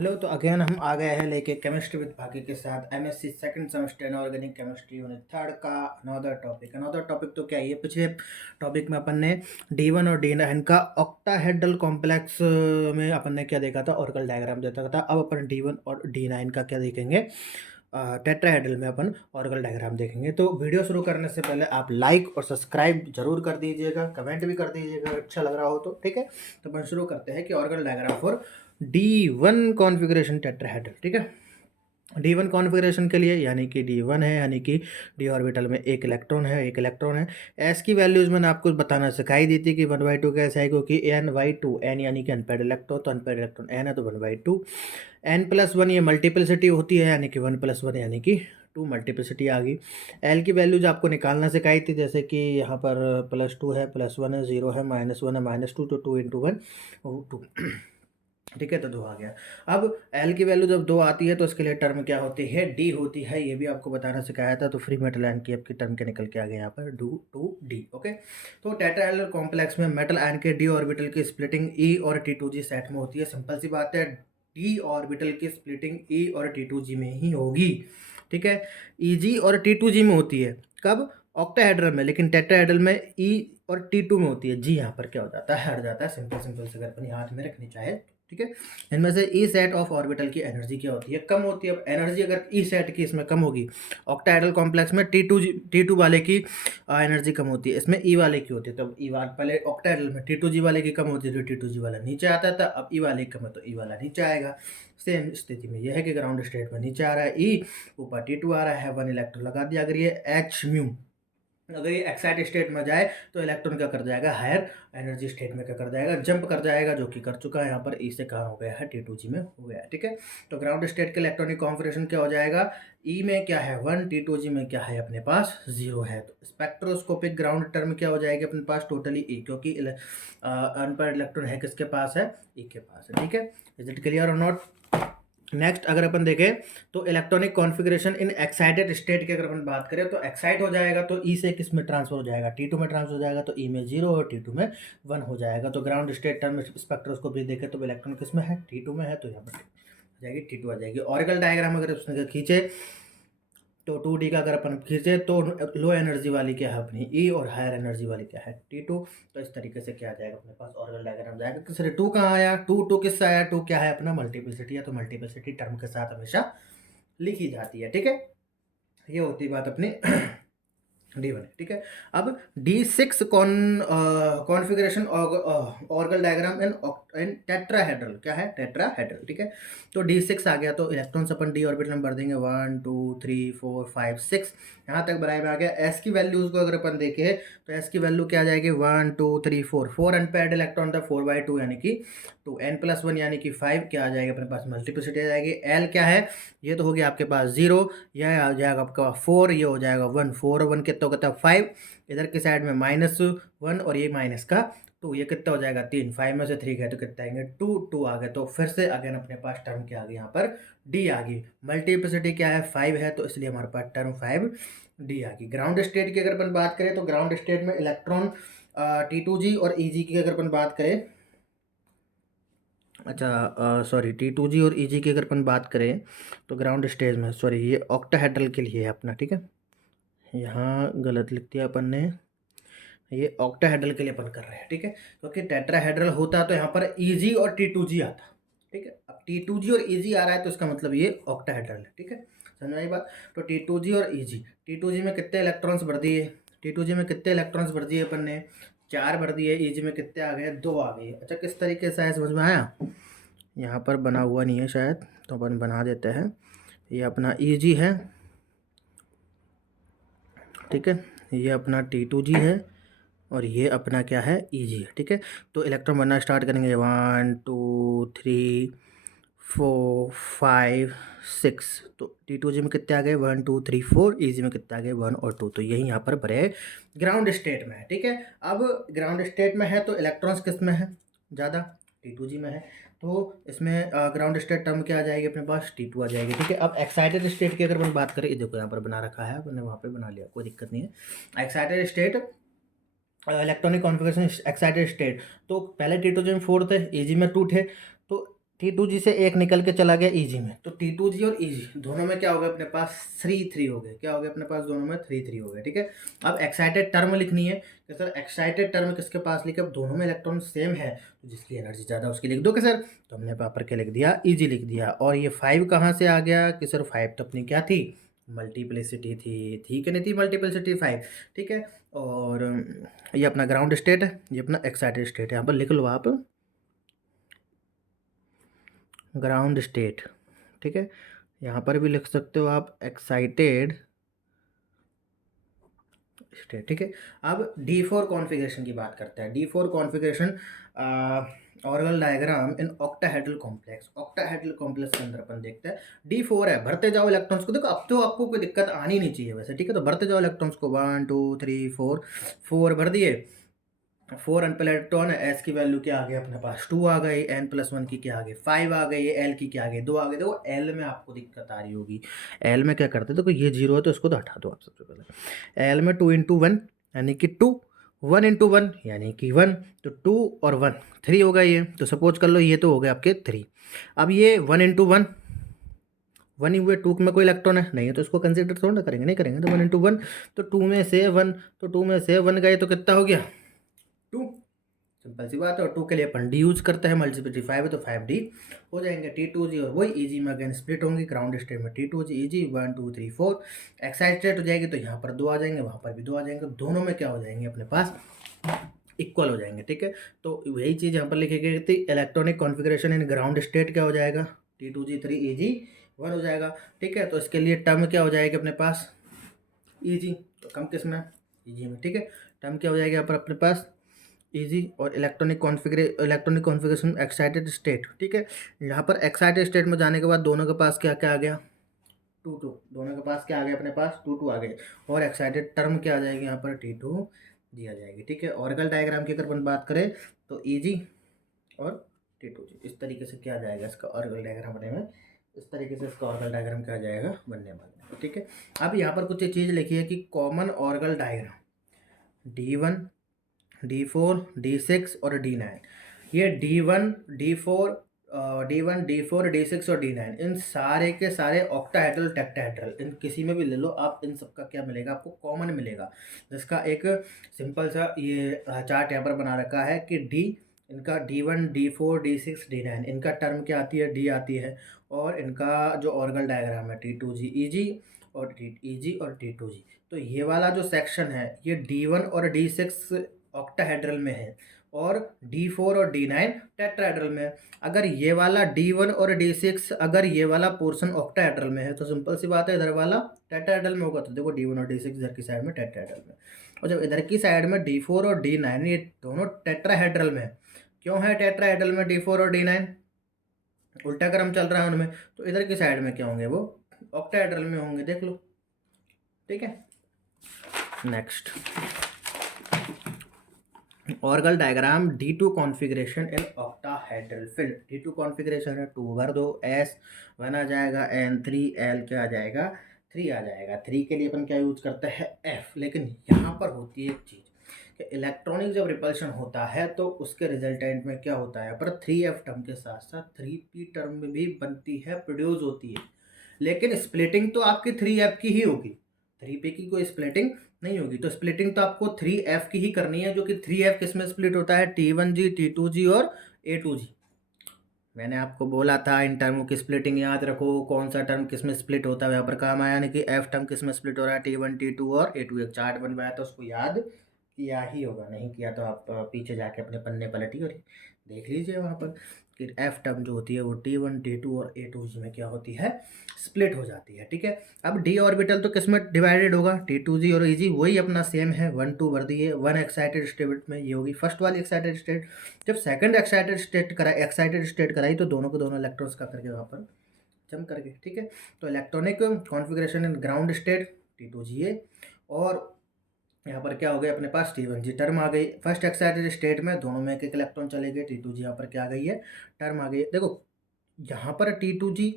Hello, तो again हम आ गए हैं लेके केमिस्ट्री विद भागी के साथ MSc second semester in organic chemistry unit third का अनदर टॉपिक तो क्या है, ये पिछले टॉपिक में अपन ने D1 और D9 का ऑक्टाहेड्रल कॉम्प्लेक्स में अपन ने क्या देखा था, ऑर्गल डायग्राम देखा था। अब अपन D1 और D9 का क्या देखेंगे, टेट्राहेड्रल में अपन ऑर्गल डायग्राम देखेंगे। तो वीडियो शुरू करने से पहले आप लाइक और सब्सक्राइब जरूर कर दीजिएगा, कमेंट भी कर दीजिएगा अच्छा लग रहा हो तो, ठीक है। तो अपन शुरू करते हैं कि orgel diagram for D1 configuration tetrahedral, ठीक है। D1 कॉन्फ़िगरेशन के लिए यानी कि D1 है, यानी कि D ऑर्बिटल में एक इलेक्ट्रॉन है। एस की वैल्यूज़ मैंने आपको बताना सिखाई दी थी कि 1/2 कैसे है, क्योंकि n/2 n यानी कि अनपेयर्ड इलेक्ट्रॉन, तो अनपेयर्ड इलेक्ट्रॉन n है तो 1/2। n+1 ये मल्टीप्लिसिटी होती है, यानी कि 1+1 यानी कि 2 मल्टीप्लिसिटी आ गई। एल की वैल्यूज आपको निकालना सिखाई थी, जैसे कि यहाँ पर +2 है, +1 है, 0 है, -1 है, -2, तो 2 × 1 2, ठीक है। तो 2 आ गया। अब एल की वैल्यू जब 2 आती है तो इसके लिए टर्म क्या होती है, डी होती है। ये भी आपको बताना सिखाया था। तो फ्री मेटल आयन की आपकी टर्म के निकल के आ गए यहाँ पर 2D, ओके। तो टेट्राहेड्रल कॉम्प्लेक्स में मेटल आयन के डी ऑर्बिटल की स्प्लिटिंग ई और T2G सेट में होती है। सिंपल सी बात है, डी ऑर्बिटल की स्प्लिटिंग ई और T2G में ही होगी, ठीक है। Eg और T2G में होती है, कब? ऑक्टाहेड्रल में। लेकिन टेट्राहेड्रल में E और T2 में होती है। जी यहाँ पर क्या हो जाता है, हट जाता है। सिंपल से अगर अपनी हाथ में रखनी चाहे, ठीक है। इनमें से ई सेट ऑफ ऑर्बिटल की एनर्जी क्या होती है, कम होती है। अब एनर्जी अगर ई सेट की इसमें कम होगी, ऑक्टाहेड्रल कॉम्प्लेक्स में T2 वाले की एनर्जी कम होती है, इसमें ई वाले की होती है। तो ई वाले पहले ऑक्टाहेड्रल में T2G वाले की कम होती है, तो T2G वाला नीचे आता था। अब ई वाले की कम है तो ई वाला नीचे आएगा। सेम स्थिति में यह है कि ग्राउंड स्टेट में नीचे आ रहा है ई, ऊपर T2 आ रहा है, 1 इलेक्ट्रॉन लगा दिया। अगर ये H म्यू अगर ये एक्साइटेड स्टेट में जाए तो इलेक्ट्रॉन क्या कर जाएगा, हायर एनर्जी स्टेट में क्या कर जाएगा, जंप कर जाएगा, जो कि कर चुका है। यहाँ पर ई से कहाँ हो गया है, T2G में हो गया है, ठीक है। तो ग्राउंड स्टेट के इलेक्ट्रॉनिक कॉन्फिगरेशन क्या हो जाएगा, ई में क्या है 1, T2G में क्या है अपने पास 0 है। तो स्पेक्ट्रोस्कोपिक ग्राउंड टर्म क्या हो जाएगी अपने पास, टोटली ई, क्योंकि अनपेयर्ड इलेक्ट्रॉन है किसके पास है, ई के पास है, ठीक है। इज इट क्लियर और नॉट? नेक्स्ट अगर अपन देखें तो electronic configuration in excited state की अगर अपन बात करें तो एक्साइट हो जाएगा तो ई से किस में ट्रांसफर हो जाएगा, T2 में ट्रांसफर हो जाएगा। तो ई में 0 और T2 में 1 हो जाएगा। तो ग्राउंड स्टेट टर्म स्पेक्ट्रोस्कोपी देखें तो इलेक्ट्रॉन किस में है, T2 में है, तो यहाँ पर आ जाएगी T2 आ जाएगी। ऑर्गल डायग्राम अगर उसने खींचे तो 2D का अगर अपन खींचे तो लो एनर्जी वाली क्या है अपनी ई, और हायर एनर्जी वाली क्या है T2। तो इस तरीके से क्या आ जाएगा अपने पास, ऑर्गल डायग्राम जाएगा। किससे 2 कहाँ आया, 2 किससे आया, 2 क्या है अपना मल्टीप्लिसिटी है। तो मल्टीप्लिसिटी टर्म के साथ हमेशा लिखी जाती है, ठीक है। ये होती बात अपनी D1 है, ठीक है। अब D6 configuration orgel diagram in tetrahedral, क्या है, टेट्राहेड्रल, ठीक है। तो D6 आ गया तो इलेक्ट्रॉन्स अपन डी ऑर्बिटल में भर देंगे 1 2 3 4 5 6, यहाँ तक बराबर आ गया। एस की वैल्यूज को अगर अपन देखें तो एस की वैल्यू क्या आ जाएगी 1 2 3 4 अनपेयर्ड इलेक्ट्रॉन था, 4/2 यानी कि 2, n+1 यानी कि 5 क्या आ जाएगा अपने पास, मल्टीप्लिसिटी आ जाएगी। एल क्या है, ये तो हो गया आपके पास 0, यह आ जाएगा आपका 4, ये हो जाएगा 1, 4 और 1 कितना होता है 5, इधर की साइड में -1 और ये माइनस का 2, ये कितना हो जाएगा 3, 5 में से 3 गए तो कितना आएंगे 2, 2 आ गए। तो फिर से अगेन अपने पास टर्म क्या आ गई, यहाँ पर डी आ गई। मल्टीप्लिसिटी क्या है 5 है, तो इसलिए हमारे पास टर्म 5D आ गई। ग्राउंड स्टेट की अगर अपन बात करें तो ग्राउंड स्टेट में इलेक्ट्रॉन T2G और EG की अगर अपन बात करें, अच्छा सॉरी, T2G और EG की अगर अपन बात करें तो ग्राउंड स्टेज में, सॉरी ये ऑक्टाहेड्रल के लिए है अपना, ठीक है। यहाँ गलत लिख दिया अपन ने, ये ऑक्टाहेड्रल के लिए अपन कर रहे हैं, ठीक है। क्योंकि टेट्राहेड्रल होता तो यहाँ पर EG और T2G आता, ठीक है। अब T2G और EG आ रहा है तो इसका मतलब ये ऑक्टाहेड्रल है, ठीक है। समझ आई बात? तो T2G और EG, T2G में कितने इलेक्ट्रॉन्स भर दिए, T2G में कितने इलेक्ट्रॉन्स भर दिए अपन ने, 4 भर दिए। EG में कितने आ गए, 2 आ गए। अच्छा, किस तरीके से आया समझ में आया? यहाँ पर बना हुआ नहीं है शायद, तो अपन बना देते हैं। ये अपना EG है, ठीक है। ये अपना T2G है और ये अपना क्या है, EG है, ठीक है। तो इलेक्ट्रॉन बनना स्टार्ट करेंगे 1 2 3 4 5 6। तो T2G में कितने आ गए 1 2 3 4, EG में कितने आ गए 1 और 2। तो यही यहाँ पर भरे ग्राउंड स्टेट में है, ठीक है। अब ग्राउंड स्टेट में है तो इलेक्ट्रॉन्स किस में है ज़्यादा, T2G में है। तो इसमें ग्राउंड स्टेट टर्म क्या आ जाएगी अपने पास, T2 आ जाएगी, ठीक है। अब एक्साइटेड स्टेट की अगर अपन बात करें, ये देखो यहाँ पर बना रखा है, मैंने वहाँ पे बना लिया, कोई दिक्कत नहीं है। Excited state electronic configuration excited state, तो पहले T2G में 4 थे, EG में 2 थे। तो T2G से एक निकल के चला गया Eg में, तो T2G और Eg दोनों में क्या हो गया अपने पास 3 3 हो गए। क्या हो गया अपने पास दोनों में 3 3 हो गए, ठीक है। अब एक्साइटेड टर्म लिखनी है कि सर एक्साइटेड टर्म किसके पास लिखे, अब दोनों में इलेक्ट्रॉन सेम है तो जिसकी एनर्जी ज़्यादा उसकी लिख दो कि सर, तो हमने पापर के लिख दिया Eg लिख दिया। और ये 5 कहाँ से आ गया कि सर 5 तो अपनी क्या थी, मल्टीप्लिसिटी थी कि नहीं थी, मल्टीप्लिसिटी 5, ठीक है। और ये अपना ग्राउंड स्टेट है, ये अपना एक्साइटेड स्टेट है, यहाँ पर लिख लो आप ग्राउंड स्टेट, ठीक है। यहाँ पर भी लिख सकते हो आप एक्साइटेड स्टेट, ठीक है। अब D4 कॉन्फ़िगरेशन की बात करते हैं। D4 configuration orgel diagram in octahedral complex, octahedral complex के अंदर अपन देखते हैं D4 है, भरते जाओ इलेक्ट्रॉन्स को। देखो अब तो आपको कोई दिक्कत आनी नहीं चाहिए वैसे, ठीक है। तो भरते जाओ इलेक्ट्रॉन्स को, 1 2 3 4, 4 भर दिए। 4 अनपेयर्ड इलेक्ट्रॉन है, एस की वैल्यू क्या आ गई अपने पास 2 आ गई, n+1 की क्या आ गई 5 आ गई, एल की क्या आ गई 2 आ गई। देखो एल में आपको दिक्कत आ रही होगी, एल में क्या करते देखो, ये 0 है तो इसको तो हटा दो आप सबसे पहले। एल में 2 × 1 यानी कि 2, 1 × 1 यानी कि 1, तो 2 और 1 3 होगा ये, तो सपोज कर लो ये तो हो गए आपके 3। अब ये 1 × 1 1 ही हुए, 2 में कोई इलेक्ट्रॉन है नहीं है तो इसको कंसिडर थोड़ा ना करेंगे, नहीं करेंगे। तो 1 × 1 तो 2 में से 1, तो 2 में से 1 गए तो कितना हो गया 2, सिंपल सी बात है। और 2 के लिए अपन डी यूज करते हैं, मल्टीप्लिसिटी 5 है तो 5D हो जाएंगे। T2G और वही Eg में अगेन स्प्लिट होंगी, ग्राउंड स्टेट में T2G Eg 1 2 3 4, एक्साइटेड हो जाएगी तो यहाँ पर 2 आ जाएंगे, वहाँ पर भी 2 आ जाएंगे, दोनों में क्या हो जाएंगे अपने पास इक्वल हो जाएंगे, ठीक है। तो वही चीज़ यहाँ पर लिखी गई थी, electronic configuration in ground state क्या हो जाएगा T2G 3 Eg 1 हो जाएगा, ठीक है। तो इसके लिए टर्म क्या हो जाएगी अपने पास Eg, तो कम किस में Eg में, ठीक है। टर्म क्या हो जाएगा यहाँ पर अपने पास Eg और इलेक्ट्रॉनिक कॉन्फ़िगरेशन एक्साइटेड स्टेट, ठीक है। यहाँ पर एक्साइटेड स्टेट में जाने के बाद दोनों के पास क्या क्या आ गया 2 2, दोनों के पास क्या आ गया अपने पास 2 2 आ गए। और एक्साइटेड टर्म क्या आ जाएगी यहाँ पर T2G आ जाएगी, ठीक है। ऑर्गल डायग्राम की अगर अपन बात करें तो Eg और T2G इस तरीके से क्या आ जाएगा इसका ऑर्गल डायग्राम बनने में, इस तरीके से इसका ऑर्गल डायग्राम क्या आ जाएगा बनने वाला है, ठीक है। अब यहाँ पर कुछ चीज़ लिखी है कि common Orgel diagram D1 D4 D6 और D9, ये D1 D4 D6 और D9 इन सारे के सारे ऑक्टाहेड्रल टेट्राहेड्रल, इन किसी में भी ले लो आप, इन सबका क्या मिलेगा आपको कॉमन मिलेगा। जिसका एक सिंपल सा ये चार्ट यहाँ पर बना रखा है कि D इनका D1 D4 D6 D9 इनका टर्म क्या आती है D आती है, और इनका जो ऑर्गल डायग्राम है T2G Eg और Eg और T2G, तो ये वाला जो सेक्शन है ये D1 और D6 ऑक्टाहेड्रल में है और D4 और D9 टेट्राहेड्रल में है। अगर ये वाला D1 और D6 अगर ये वाला पोर्शन ऑक्टाहेड्रल में है तो सिंपल सी बात है इधर वाला टेट्राहेड्रल में होगा, तो देखो D1 और D6 इधर की साइड में टेट्राहेड्रल में, और जब इधर की साइड में D4 और D9 ये दोनों टेट्राहेड्रल में, क्यों है टेट्राहेड्रल में D4 और D9, उल्टा क्रम चल रहा है उनमें, तो इधर की साइड में क्या होंगे वो ऑक्टाहेड्रल में होंगे, देख लो, ठीक है। Next orgel diagram D2 configuration in octahedral field, D2 configuration है 2 भर दो, S 1 आ जाएगा, N3 L क्या आ जाएगा 3 आ जाएगा। 3 के लिए अपन क्या यूज करते हैं F, लेकिन यहाँ पर होती है एक चीज़ कि इलेक्ट्रॉनिक जब रिपल्शन होता है तो उसके रिजल्टेंट में क्या होता है पर 3F टर्म के साथ साथ 3P टर्म में भी बनती है, प्रोड्यूस होती है, लेकिन स्प्लिटिंग तो आपकी 3F की ही होगी, 3P की कोई स्प्लिटिंग नहीं होगी। तो स्प्लिटिंग तो आपको 3F की ही करनी है, जो कि 3F किस में स्प्लिट होता है T1G T2G और A2G। मैंने आपको बोला था इन टर्मों की स्प्लिटिंग याद रखो, कौन सा टर्म किस में स्प्लिट होता है यहाँ पर काम आया, यानी कि F टर्म किस में स्प्लिट हो रहा है T1 T2 और A2। एक चार्ट बनवाया तो उसको याद किया ही होगा, नहीं किया तो आप पीछे जाके अपने पन्ने पलटी और देख लीजिए वहाँ पर कि F टर्म जो होती है वो T1 T2 और A2G में क्या होती है स्प्लिट हो जाती है, ठीक है। अब D ऑर्बिटल तो किस में डिवाइडेड होगा T2G और Eg, वही अपना सेम है 1 2 भर दिए, 1 एक्साइटेड स्टेट में ये होगी फर्स्ट वाली एक्साइटेड स्टेट। जब सेकंड एक्साइटेड स्टेट कराई तो दोनों को दोनों इलेक्ट्रॉन्स का करके वहाँ पर जम करके, ठीक है। तो electronic configuration in ground state T2Ga, और यहाँ पर क्या हो गया अपने पास T1G टर्म आ गई। फर्स्ट एक्साइटेड स्टेट में दोनों में एक एक इलेक्ट्रॉन चले गए, T2G यहाँ पर क्या आ गई है टर्म आ गई है। देखो यहाँ पर T2G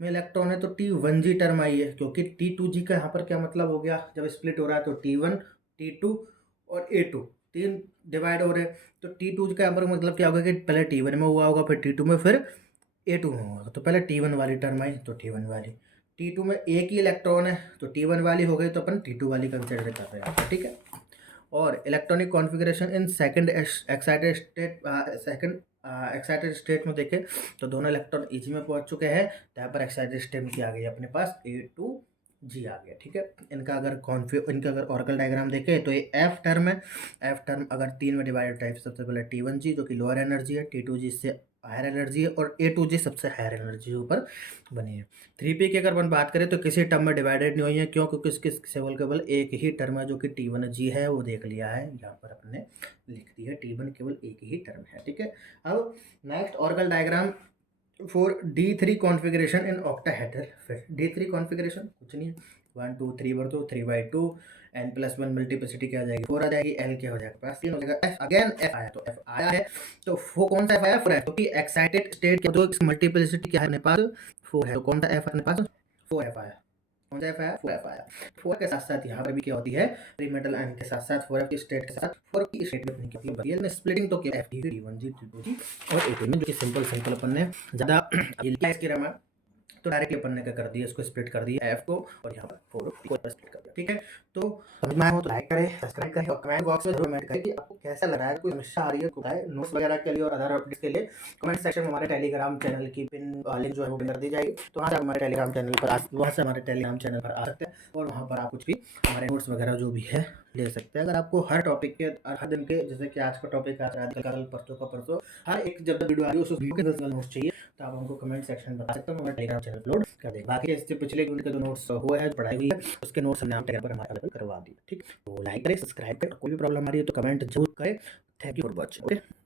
में इलेक्ट्रॉन है तो T1G टर्म आई है, क्योंकि T2G का यहाँ पर क्या मतलब हो गया, जब स्प्लिट हो रहा है तो T1 T2 और A2 तीन डिवाइड हो रहे हैं, तो T2 का यहाँ पर मतलब क्या होगा कि पहले T1 में हुआ होगा, फिर T2 में, फिर A2 में होगा। तो पहले T1 वाली टर्म आई तो T1 वाली, T2 में एक ही इलेक्ट्रॉन है तो T1 वाली हो गई, तो अपन T2 वाली कंसिडर कर रहे हैं, ठीक है। और electronic configuration in second excited state, excited state में देखें तो दोनों इलेक्ट्रॉन इजी में पहुंच चुके हैं, तो यहाँ पर एक्साइटेड स्टेट में क्या आ गई अपने पास A2G आ गया, ठीक है। इनका अगर ऑर्बिटल डायग्राम देखें तो ये F टर्म है, F टर्म अगर 3 में डिवाइडेड टाइप, सबसे पहले T1G जो कि लोअर एनर्जी है, T2G से हायर एनर्जी है, और A2G सबसे हायर एनर्जी के ऊपर बनी है। 3p की अगर अपन बात करें तो किसी टर्म में डिवाइडेड नहीं हुई है, क्यों? क्योंकि इसके केवल एक ही टर्म है जो कि T1G है, वो देख लिया है, यहाँ पर अपने लिख दी है T1 केवल एक ही टर्म है, ठीक है। अब next orbital diagram for D3 configuration in octahedral fit. D3 configuration कुछ नहीं है, 1 2 3 भर दो, 3/2 n+1 मल्टीप्लिसिटी क्या आ जाएगी 4 आ जाएगी, L क्या हो जाएगा पास 3 हो जाएगा, F अगेन F आया, तो F आया है, तो वो कौन सा F आया? 4 है, क्योंकि एक्साइटेड स्टेट के जो मल्टीप्लिसिटी क्या है अपने पास 4 है, तो कौन सा F अपने पास 4F आया। कौन सा F आया? 4F आया। 4 के साथ साथ यहाँ पर भी क्या होती है, प्रीमेटल आयन के साथ साथ 4F की स्टेट के साथ 4 की स्टेट में अपनी क्या होती है स्प्लिटिंग, तो क्या F T1G T2G और A2 में, जो कि सिंपल अपन ने ज़्यादा इसकी रामा, तो डायरेक्टली अपन ने क्या कर दिया, इसको स्प्लिट कर दिया F को, और यहाँ पर 4 को स्प्लिट कर दिया, ठीक है। तो समझ में आया हो तो लाइक करें, सब्सक्राइब करें, और कमेंट बॉक्स में जरूर कमेंट करें कि आपको कैसा लग रहा है, कोई समस्या आ रही है तो बताएं। नोट्स वगैरह के लिए और अदर अपडेट्स के लिए कमेंट सेक्शन में हमारे टेलीग्राम चैनल की पिन लिंक जो है वो पिन कर दी जाएगी, तो वहाँ से हमारे टेलीग्राम चैनल पर वहाँ से हमारे टेलीग्राम चैनल पर आ सकते हैं, और वहाँ पर आप कुछ भी हमारे नोट्स वगैरह जो भी है ले सकते हैं। अगर आपको हर टॉपिक के हर दिन के, जैसे कि आज का टॉपिक है, कल परसों का परसों, हर एक जब वीडियो आ रही है उस वीडियो के 10 नोट्स चाहिए तो आप हमको कमेंट सेक्शन में बता सकते हैं, हमारे टेलीग्राम चैनल अपलोड कर देंगे। बाकी इससे पिछले वीडियो के जो नोट्स हुए हैं, पढ़ाई हुई है, उसके नोट्स हमने टेलीग्राम पर हमारे अवेलेबल करवा दिए, ठीक। तो लाइक करें, सब्सक्राइब करें, कोई भी प्रॉब्लम आ रही है तो कमेंट जरूर करें। Thank you for watching. Okay.